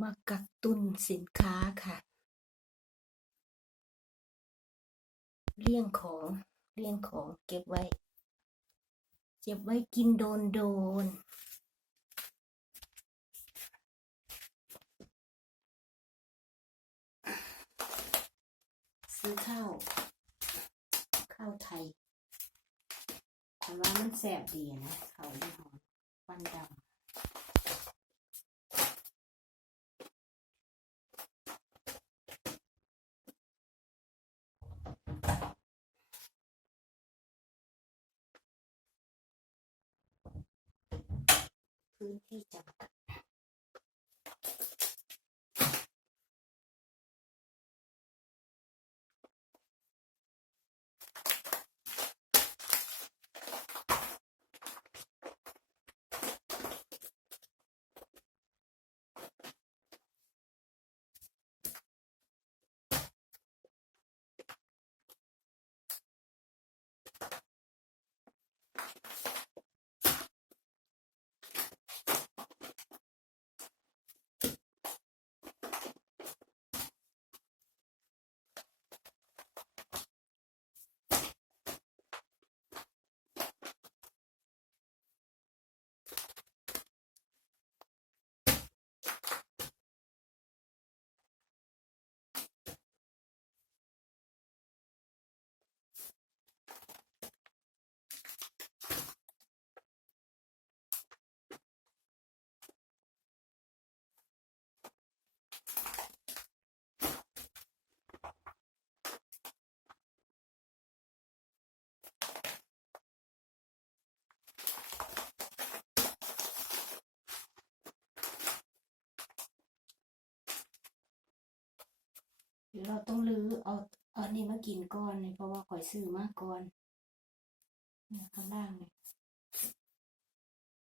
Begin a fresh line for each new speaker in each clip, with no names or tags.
มากักตุนสินค้าค่ะ เลี่ยงของเลี่ยงของเก็บไว้ เก็บไว้กินโดนโดนซื้อข้าว ข้าวไทยแต่ว่ามันแสบดีนะ เขาวยี่ห้อปันดำ พื้นที่จำกัด เดี๋ยวเราต้องรื้อเอาเอานี่มากินก่อนเลยเพราะว่าข่อยซื้อมากก่อนเนี่ยข้างล่างเนี่ย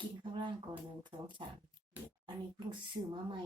กินข้างล่างก่อนหนึ่งสองสามอันนี้เพิ่งซื้อมาใหม่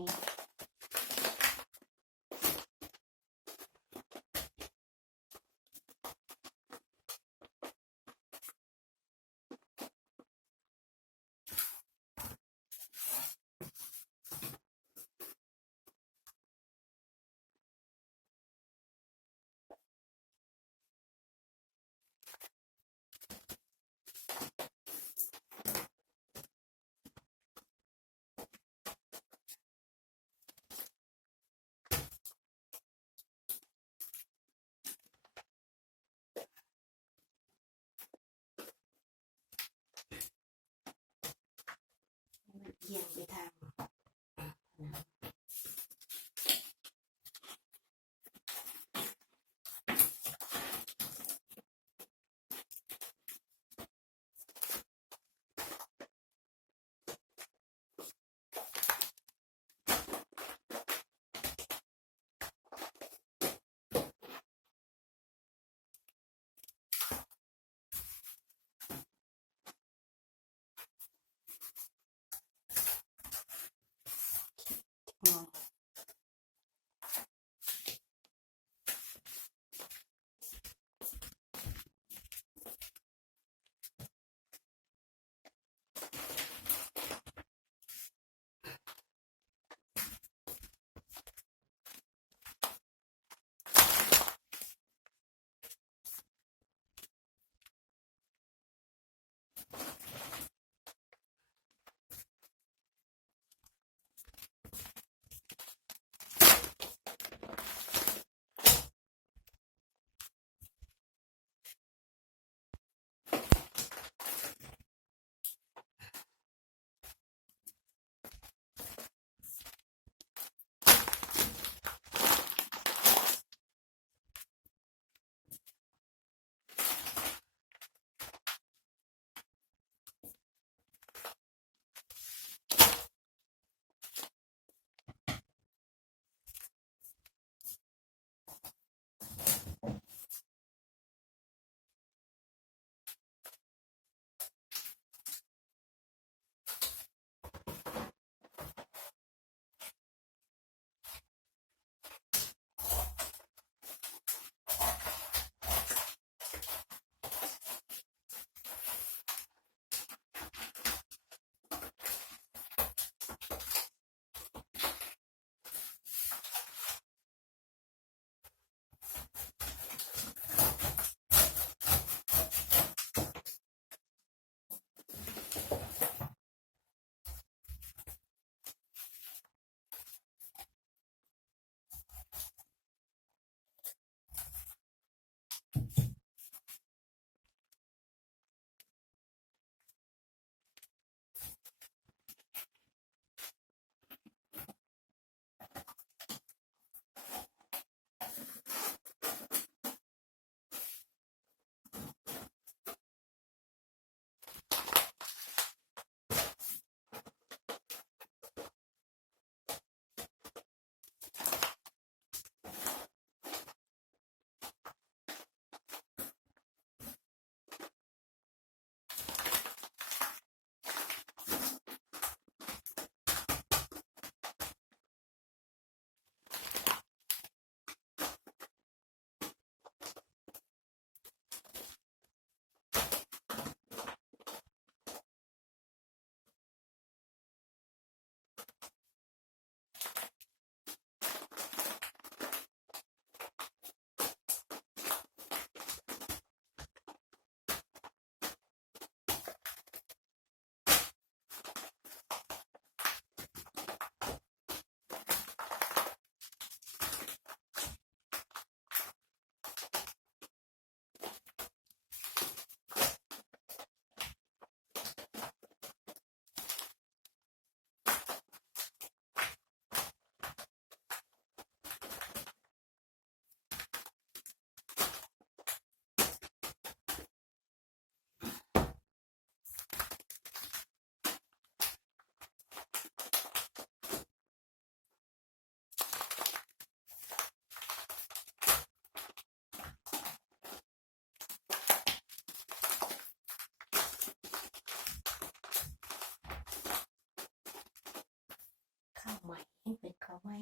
เขาวใหม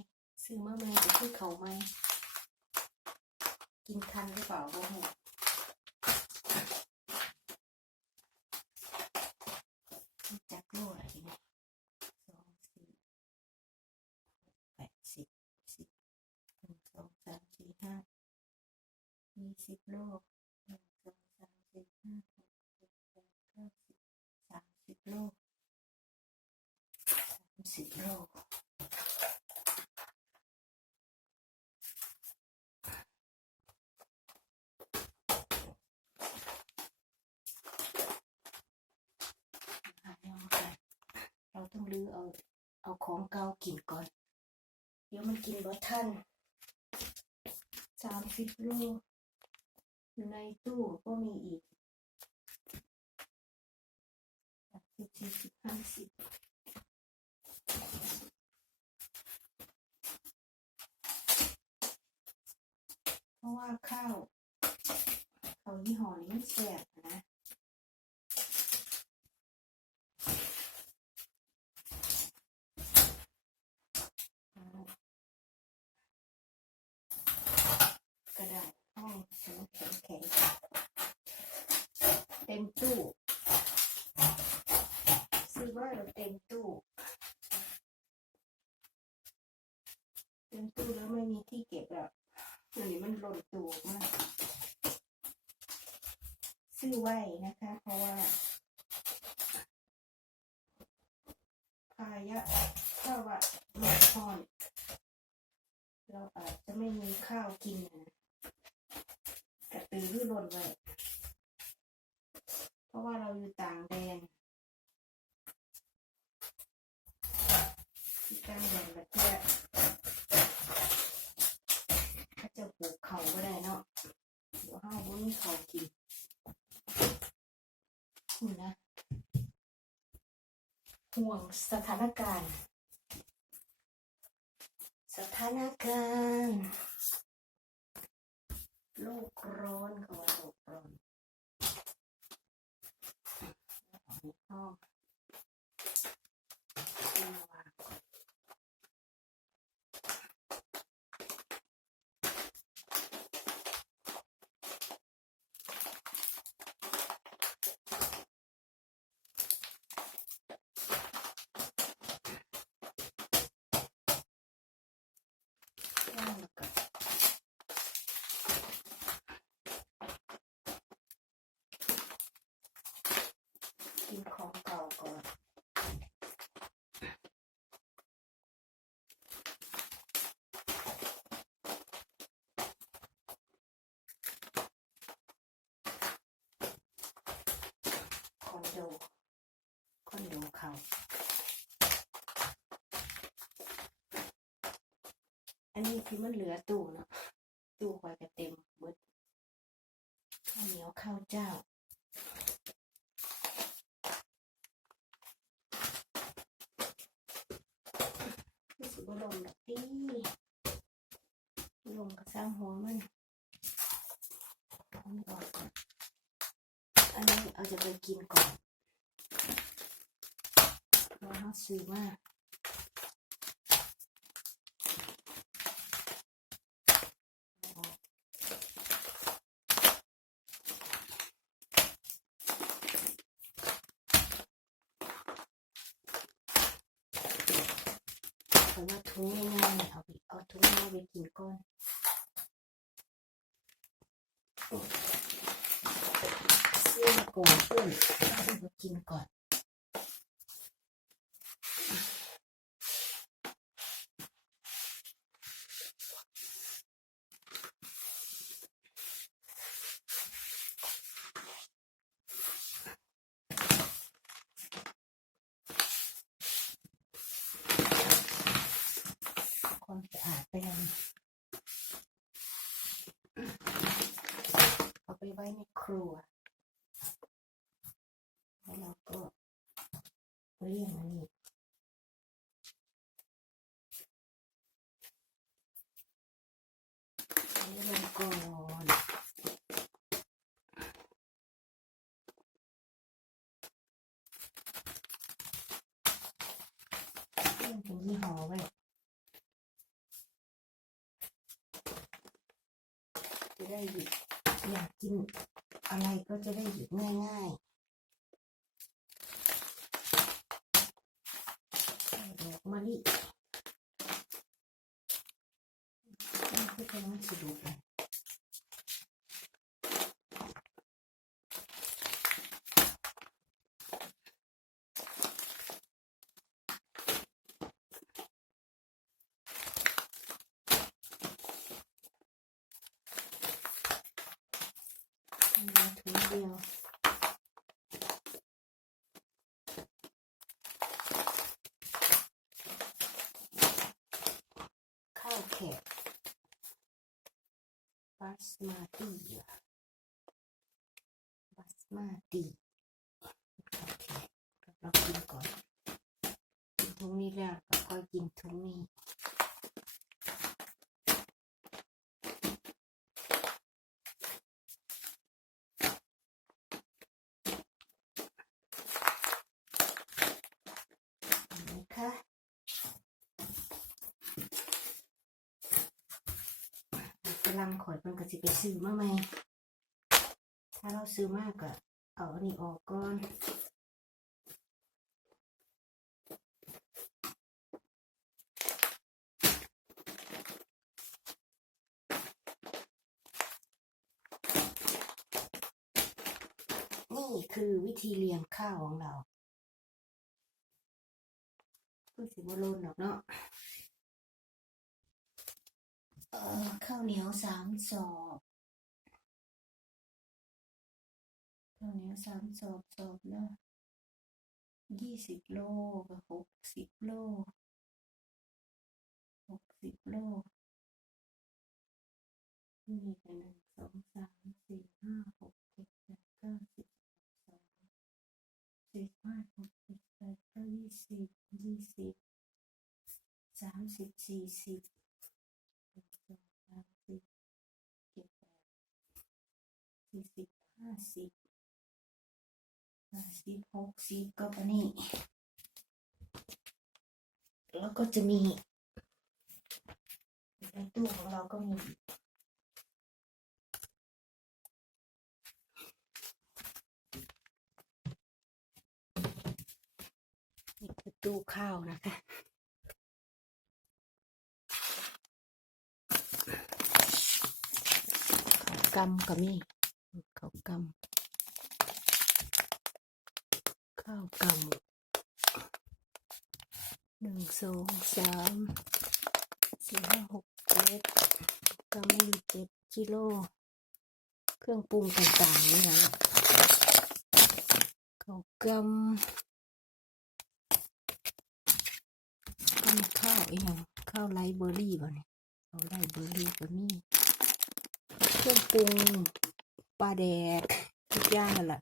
ซื้อมาใหม่ก็คือข้าวใหมกินทันหรือเปล่าบ่ฮู้รู้จักโลอะไรเนี่ยสองสี่แปดสิบสิบหนึ่งสองสามสี่ห้ายี่สิบโลหนึ่งสองสามสี่ห้าหกเจ็ดแปดเก้าสิบสามสิบโลสามสิบโล หาแนวมากันเราต้องรื้อเอา เอาของเก่ากินก่อน เดี๋ยวมันกิน บ่ทันสามสิบโลอยู่ในตู้ก็มีอีกสิบสี่สิบห้าสิบเพราะว่าข้าวข้ายี่ห้อนี้มันแซ่บนะ กระดาษห้องสมุดแข็งแข็งเต็มตู้ ซื้อว่าเราเต็มตู้ เต็มตู้แล้วไม่มีที่เก็บอะอันนี้มันหล่นตู้มาก ซื้อไว้นะคะ เพราะว่าพายะถ้าว่าหมดพรเราอาจจะไม่มีข้าวกินนะกระตือรือร้นไว้พราะว่าเราอยู่ต่างแดนที่ต่างแดนประเทศถ้าจะปลูกเขาก็ได้เนาะเดี๋ยวห้าวบ่มีเขาวกินนี่นะ ห่วงสถานการณ์ สถานการณ์โลกร้อนเขาว่าโลกร้อนเอาในห้องเอามาวางก่อนวางแล้วก็กินของเก่าก่อน คอนโด คอนโดเขา อันนี้ที่มันเหลือตู้เนาะตู้คอยจะเต็มเบิดข้าวเหนียวข้าวเจ้ารู้สึกว่าลมดอกตีลมกระซ้ำหัวมันอาไม่ออกก่อนอันนี้เอาจะไปกินก่อนเราะเขาซื้อมาเอาออก แต่ว่าถุงง่ายๆเอาไปเอาถุงง่ายไปกินก่อนเสื้อก่อนเพื่อนเอาไปกินก่อน ความสะอาดไปเลยเอา ไว้ในครัว แล้วเราก็เรียงอันนี้อันนี้ลงก่อนเรียงเป็นยี่ห้อไว้จะได้หยิบ อยากกินอะไรก็จะได้หยิบง่ายๆดอกมะลิไม่คือเป็นมันสะดวกเลยเหลือถุงเดียว ข้าวแขกบา สมาติบาสมาติโอเคเรากินก่อนกินถุงนี้แล้วก็ค่อยกินทุงนี้ นะคะกำ ลังขอยมันก็สิไปซื้อมาใหม่ ถ้าเราซื้อมากก็เอาอันนี้ออกก่อนนี่คือวิธีเลี้ยงข้าวของเราคือสิบโลนหรอกเนาะ ข้าวเหนียวสามสอบข้าวเหนียวสามสอบสอบละยี่สิบโลกับหกสิบโลหกสิบโลนี่กันหนึ่งสองสามสี่ห้าหกเจ็ดแปดเก้าสิบสองสี่ห้าหกเจ็ดแปดเก้ายี่สิบยี่สิบสามสิบสี่สิบ หนึ่งสองสามสี่เจ็ดแปด สี่สิบห้าสิบห้าสิบหกสิบก็ปนี่ แล้วก็จะมีในตู้ของเราก็มีนี่คือตู้ข้าวนะคะเขากำก็มี ข้าวกำข้าวกำหนึ่งสองสามสี่ห้าหกเจ็ดกำม่อเจ็ดกิโล เครื่องปรุงต่างๆนี่นะเขากำกำข้าวอีกอย่างข้าวไรเบอร์รี่บ่เนี่ยข้าวไรเบอร์รี่ก็มีเครื่องปรุง ปลาแดกทุกอย่างนั่นแหละ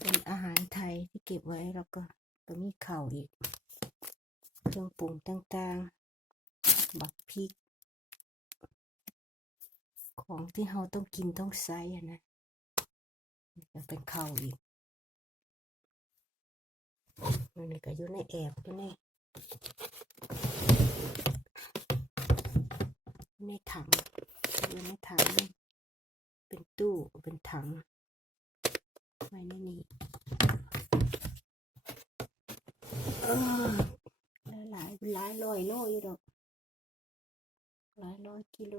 เป็นอาหารไทยที่เก็บไว้แล้วก็ก็มีข่าอีก เครื่องปรุงต่างๆ บักพริก ของที่เราต้องกินต้องใช้อะนะนี่ก็เป็นข่าอีกอันก็อยู่ในแอบอยู่ในในถังอยู่ในถังนี่ เป็นตู้เป็นถังไว้ในนี้เออหลายๆหลายร้อยโลอยู่ดอกหลายร้อยกิโล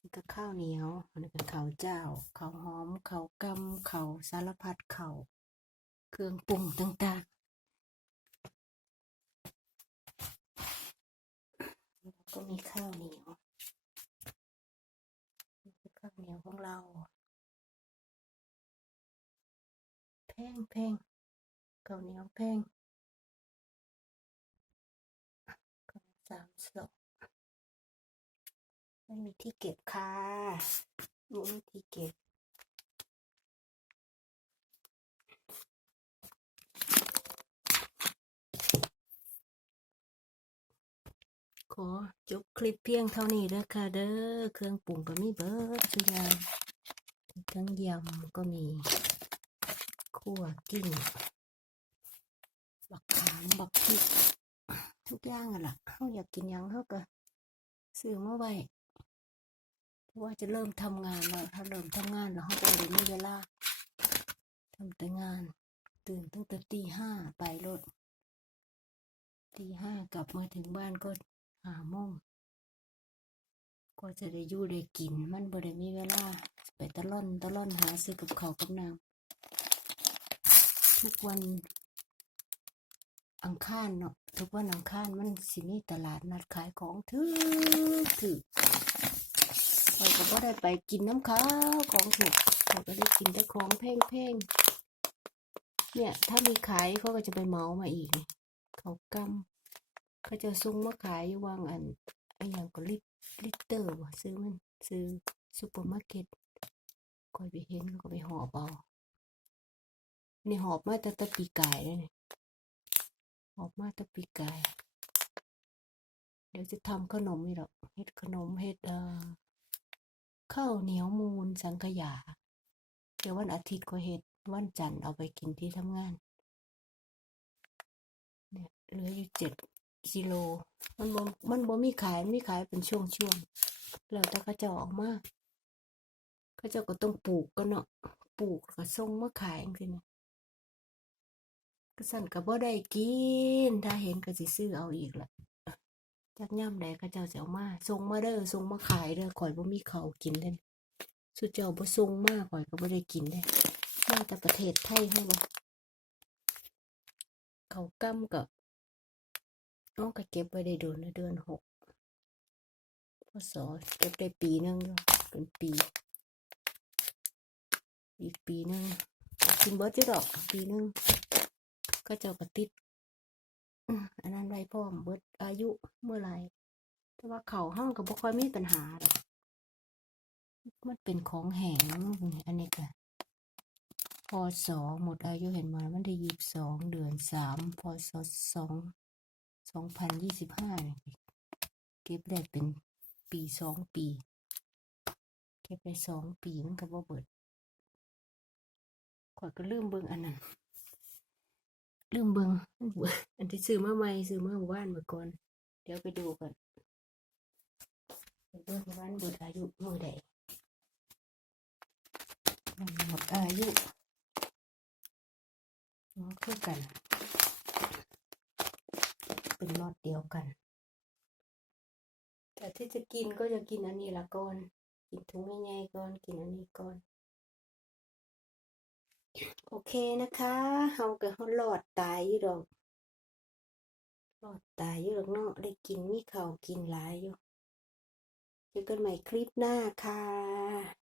นี่ก็ข้าวเหนียวอันนี้ก็ข้าวเจ้าข้าวหอมข้าวกำข้าวสารพัดข้าวเครื่องปรุงต่างๆแล้วก็มีข้าวเหนียวนี่คือข้าวเหนียวของเรา แพงแพงข้าวเหนียวแพงก็สามสองไม่มีที่เก็บค่ะไม่มีที่เก็บขอจบคลิปเพียงเท่านี้เด้อค่ะเด้อเครื่องปรุงก็มีเบิดทุกอย่างทั้งยำก็มี คั่วกิ้งบักขามบักพริกทุกอย่างอะล่ะเขาอยากกินยังเขาก็ซื้อมาไว้เพราะว่าจะเริ่มทำงานแล้วถ้าเริ่มทำงานแล้วเขาก็เลยมีเวลาทำแต่งาน ตื่นตั้งแต่ตีห้าไปรถตีห้ากลับมาถึงบ้านก็หาโมงก็จะได้อยู่ได้กินมันบ่ได้มีเวลา ไปตะล่อนตะล่อนหาซื้อกับเขาวกับนาง ทุกวันอังคารเนาะทุกวันอังคารมันสิมีตลาดนัดขายของถือถือเราก็บ่ได้ไปกินน้ำข้าวของถูกเราก็ได้กินแต่ของแพงๆเนี่ยถ้ามีขายเขาก็จะไปเมามาอีก เขากำเขาจะซุงมาขายอยู่วางอันไอ้อย่างก็ลิตลิตเตอร์ว่ะซื้อมันซื้อซูเปอร์มาร์เก็ตคอยไปเห็นก็ไปห่อบเอา นี่หอบมาต่แตะปีกายเลยนี่ออกมาตะปีกาย เดี๋ยวจะทำขนมนี่หรอกเฮ็ดขนมเฮ็ดเอ่อข้าวเหนียวมูนสังขยา เดี๋ยววันอาทิตย์ก็เฮ็ดวันจันทร์เอาไปกินที่ทำงานเนี่ยเหลืออยู่เจ็ดกิโล มันบ่มันบ่มีขายมีขายเป็นช่วงๆแล้วแต่เขาเจ้าออกมาเขาเจ้าก็ต้องปลูกกันเนาะปลูกก็ส่งมาขายจังซี่ ก็สั่นก็บ่ได้กิน ถ้าเห็นก็สิซื้อเอาอีกล่ะจักย่ำใดก็เจ้าสิเอามาส่งมาเด้อส่งมาขายเด้อข่อยบ่มีข้ากินเด้สุเจ้าบ่ส่งมาข่อยก็บ่ได้กินเด้มาแต่ประเทศไทยให้บ่เขากำกับน้องก็เก็บไว้ได้โดนนเดือนหกพศเก็บได้ปีหนึงอยู่เป็นปี อีกปีหนึงกินเบิดจิดอกปีหนึง ก็เจ้าก็ติดอันนั้นไว้พร้อมเบิดอายุเมื่อไรแต่ว่าเขาห้องก็บ่ค่อยมีปัญหาดอกมันเป็นของแห้งอันนี้ก็พศหมดอายุเห็นมาวันที่ยี่สิบสองเดือนสามพศสองสองพันยี่สิบห้าเก็บได้เป็นปีสองปี เก็บได้สองปีมันก็บ่เบิดข่อยก็ลืมเบิ่งอันนั้น ลืมเบิงอันที่ซื้อมาใหม่ซื้อมาเมื่อวานเมื่อก่อน เดี๋ยวไปดูก่อนเบิ่งวันหมดอายุเมื่อใดหมดอายุอ๋อคือกัน เป็นรอดเดียวกัน แต่ที่จะกินก็จะกินอันนี้ละก่อน กินถุงใหญ่ๆก่อน กินอันนี้ก่อน โอเคนะคะ เฮาก็เฮารอดตายอยู่ดอกรอดตายอยู่ดอกเนาะ ได้กินมีข้าวกินหลายอยู่ เจอกันใหม่คลิปหน้าค่ะ